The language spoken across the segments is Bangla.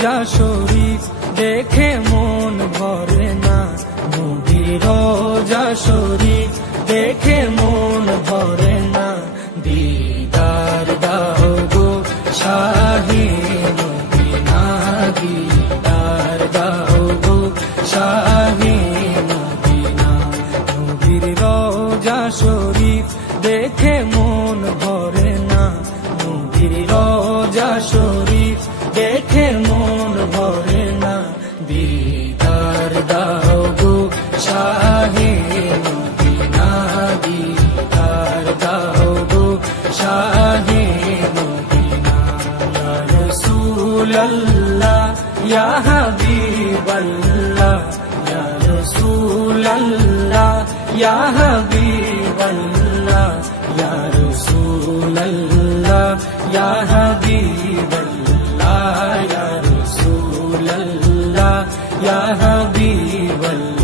রোজা শরীফ দেখে মন ভরে না, নবীর রোজা শরীফ দেখে মন ভরে না। দিদার দাও গো শাহে মদিনা, দিদার দাও গো শাহে মদিনা। নবীর রোজা শরীফ দেখে মন ভরে না, নবীর রোজা শরীফ দেখে মন ভরে না। দিদার দাও গো শাহে মদিনা, দিদার দাও গো শাহে মদিনা। ইয়া রাসূলাল্লাহ ইয়া হাবিবাল্লাহ, ইয়া রাসূলাল্লাহ ইয়া হাবিবাল্লাহ, ইয়া রাসূলাল্লাহ ইয়া হাবিবাল্লাহ, ইয়া রাসূলাল্লাহ ইয়া হাবিবাল্লাহ।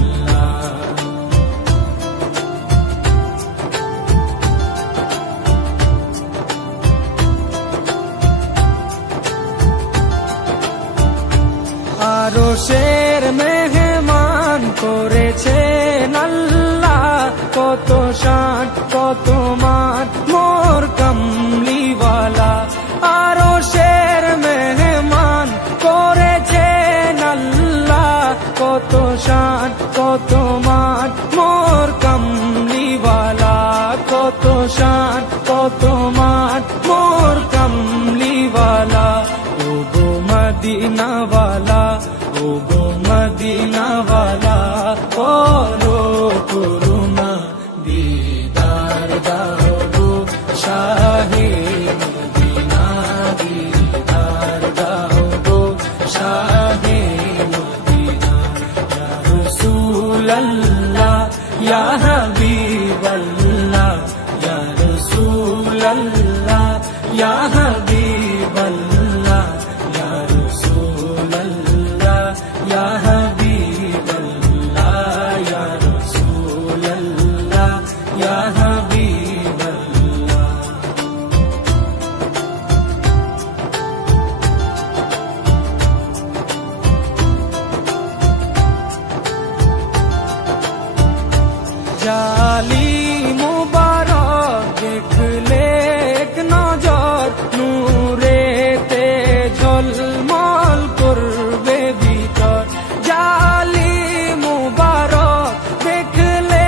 আরশের মেহমান করেছেন আল্লাহ, কত শান কত মান মোর কামলিওয়ালা। আরশের মেহমান করেছেন আল্লাহ, কত শান কত মান মোর কামলিওয়ালা, কত শান কত মান মোর কামলিওয়ালা। ও গো মদিনাওয়ালা, ও গো মদিনাওয়ালা, করো করুণা, দিদার দাও গো শাহে মদিনা, দিদার দাও গো শাহে মদিনা। ইয়া রাসূলাল্লাহ ইয়া হাবিবাল্লাহ, ইয়া রাসূলাল্লাহ ইয়া হাবিবাল্লাহ, ইয়া রাসূলাল্লাহ ইয়া হাবিবাল্লাহ, ইয়া রাসূলাল্লাহ ইয়া হাবিবাল্লাহ। জালি মুবারক দেখলে এক নজর, নূরেতে ঝলমল করবে ভিতর। জালি মুবারক দেখলে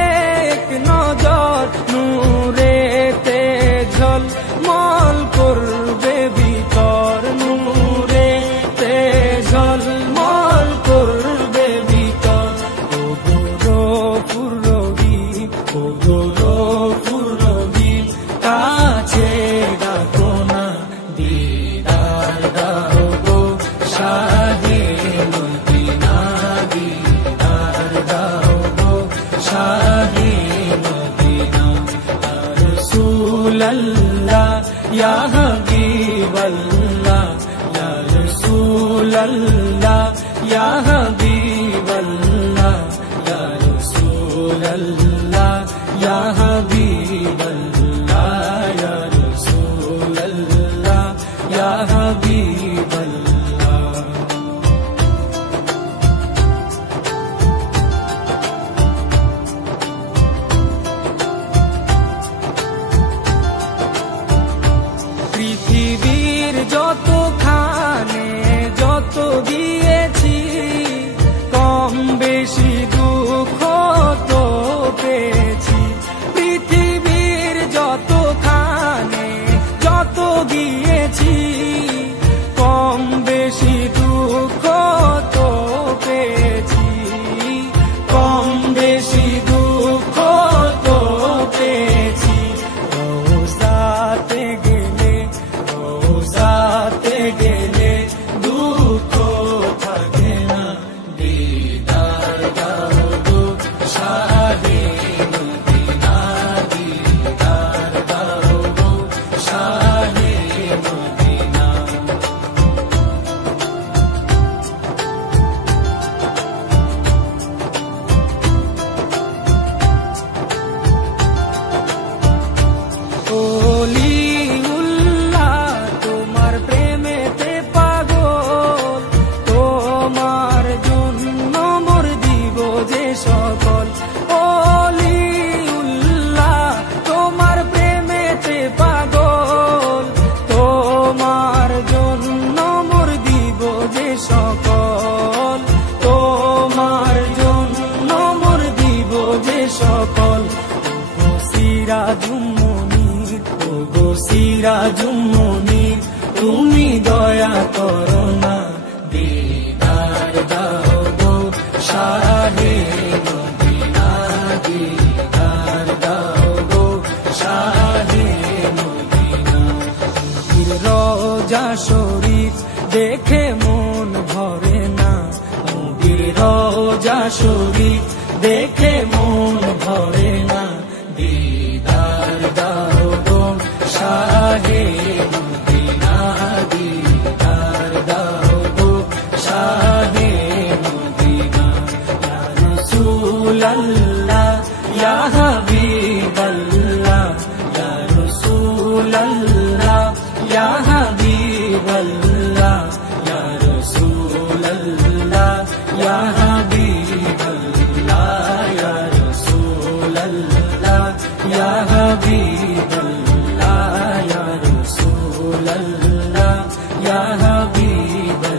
এক নজর, নূরেতে ঝলমল করবে ভিতর, নূরেতে ঝলমল করবে ভিতর। ও গো রবিব, ও গো রবিব, কাছে ডাকো না, দিদার দাও গো শাহে মদিনা, দিদার দাও গো শাহে মদিনা। ইয়া রাসূলাল্লাহ ইয়া হাবিবাল্লাহ, ইয়া রাসূলাল্লাহ ইয়া হাবিবাল্লাহ, ইয়া রাসূলাল্লাহ ইয়া হাবিবাল্লাহ, ইয়া রাসূলাল্লাহ ইয়া হাবিবাল্লাহ। পৃথিবীর যতখানে যত দিয়েছি, কম বেশি দুঃখ তো পেয়েছি। পৃথিবীর যতখানে যত দিয়েছি, কম বেশি দুঃখ তো পেয়েছি, কম বেশি দুঃখ তো পেয়েছি। রোজাতে গেলে, রোজাতে গেলে দুঃখ থাকে না, দিদার দাও গো শাহে মদিনা, দিদার দাও গো শাহে মদিনা। ওলিউল্লাহ তোমার প্রেমেতে করো না, দিদার দাও গো শাহে মদিনা, দিদার দাও গো শাহে মদিনা। পীর রোজা শরীফ দেখে মন ভরে না, পীর রোজা শরীফ দেখে মন ভরে না, দিদার দাও গো শাহে মদিনা, দিদার দাও গো শাহে মদিনা। ইয়া রাসূলাল্লাহ ইয়া হাবিবাল্লাহ, ইয়া রাসূলাল্লাহ ইয়া হাবিবাল্লাহ, ইয়া রাসূলাল্লাহ ইয়া হাবিবাল্লাহ, ইয়া রাসূলাল্লাহ ইয়া হাবিবাল্লাহ, ইয়া রাসূলাল্লাহ ইয়া হাবিবাল্লাহ।